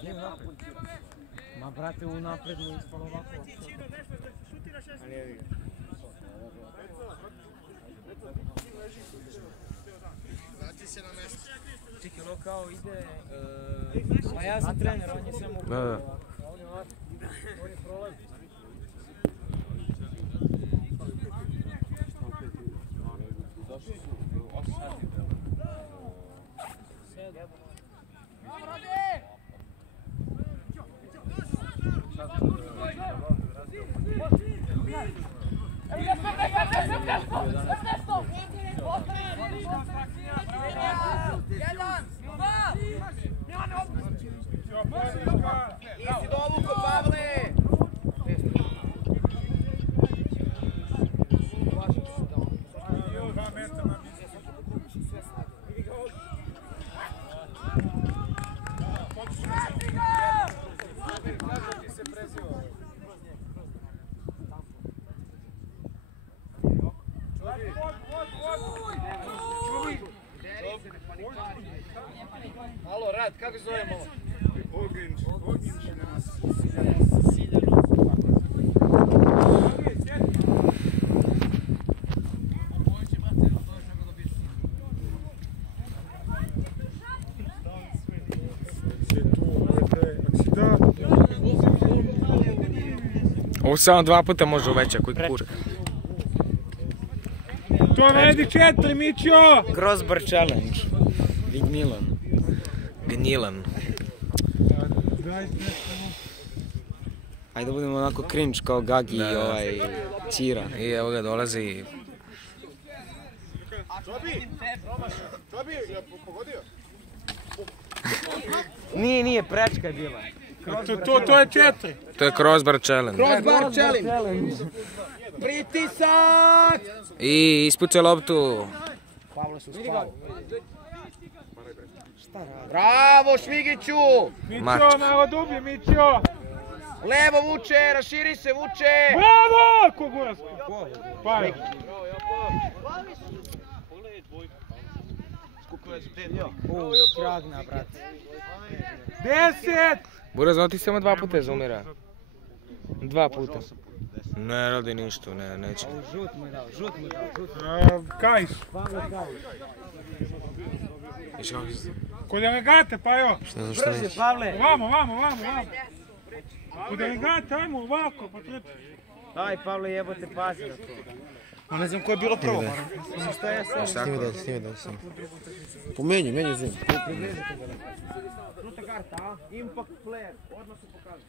Gdje napred? Ma brate, unapred mu ispalo ovako. A nije vidio. Vrati se na mjesto. Čekaj, ono kao ide... Pa ja sam trener, on je samo upravo ovako. On je prolazi. Nisi dovuko, Pavle! Alo, Rad, kako se zovemo? Ognjenš nas. Ovo samo 2 puta može uveća, koji kur. To redi 4, Mićo! Crossbar challenge. Gnilan. Ajde da budemo onako cringe kao Gagi i ovaj Cira. I evo ga dolazi. Čobi, je pogodio? Nije, prečka je bila. To je 4. To je crossbar challenge. Crossbar challenge! Pritisak! I ispucaj loptu. Pavle su spali. Bravo, Šmigiću! Mićo, malo dublje, Mićo! Levo vuče, raširi se, vuče! Bravo! Koguras! Pajo. Kragna, brate. 10! Buraz, on ti samo 2 puta izumira. 2 puta. Ne radi ništa, neće. Žut mu je dao. Kajš. Kod Elegate, Pajo. Brže, Pavle. Vamo. Kod Elegate, ajmo ovako, pa treći. Daj, Pavle, jebote, pazi na to. Ma ne znam ko je bilo prvo. Šta je sad? Snimi da sam. Menju zim. Žuta karta, a? Impact player. Odmah se pokaže.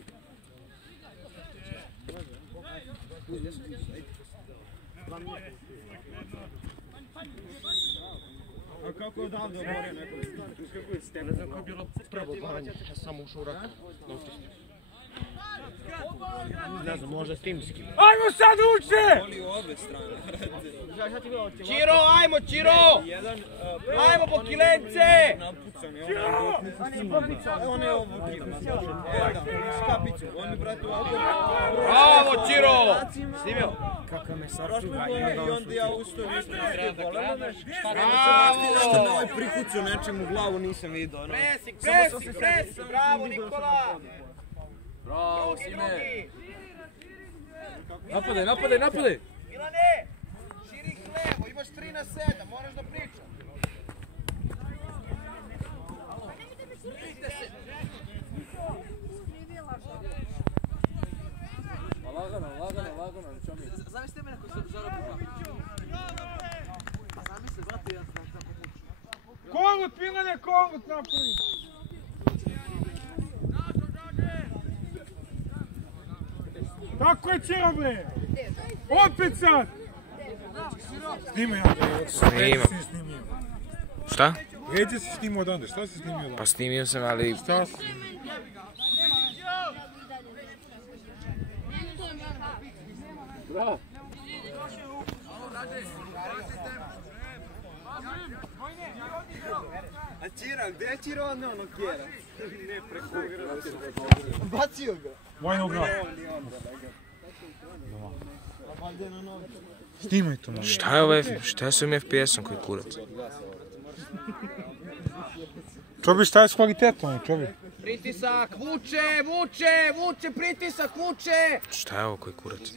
A kako je odavde oborio neko? Ne znam ko je bilo prvo paranje. Ja sam ušao u raku. Ne znam, možda timski. Ajmo sad uče! Čiro, ajmo Čiro! Ajmo po kilence! On je ovo skapicu, on mi brate u auto. Bravo Čiro! Snimio? Kako me sad Prošlo je i onda ja ustao nisam treba da gledaš. Što me ovaj prikucao nečem u glavu nisam vidio. Presik, bravo Nikola! Bravo, Sime! Napadaj! Milane! Širi levo, imaš 3 na 7, moraš da pričam. Lagano, čomi. Zamisli mene ako sam žara popravio. Pa zamisli, brate, ja sam pomučio. Kolut, Milane, kolut napravi. Tako je Čiro, bre! Opet sad! Snimaj ja, bre. Snimam. Šta? Gdje si snimao odande? Šta si snimio? Pa snimio sam, ali... Šta si? Bravo! A Čira, gdje je Čiro ono kjera? Ne, preko bacio ga. Vojno gra. Snimaj to. Šta je ovaj, šta je s ovim FPS-om koji kurac? Čobi, šta je s kvalitetom, čobi? Pritisak, vuče, pritisak, vuče! Šta je ovo koji kurac?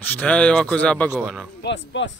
Šta je ovako zabagovano? Pas.